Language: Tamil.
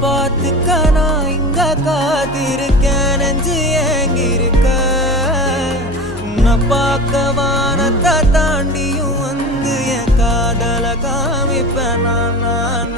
பார்த்துக்க நான் இங்க காத்திருக்கேன் நெஞ்சு ஏங்கிருக்க உன்னை பார்க்க வானத்தை தாண்டியும் வந்து என் காதல காமிப்பேன் நான்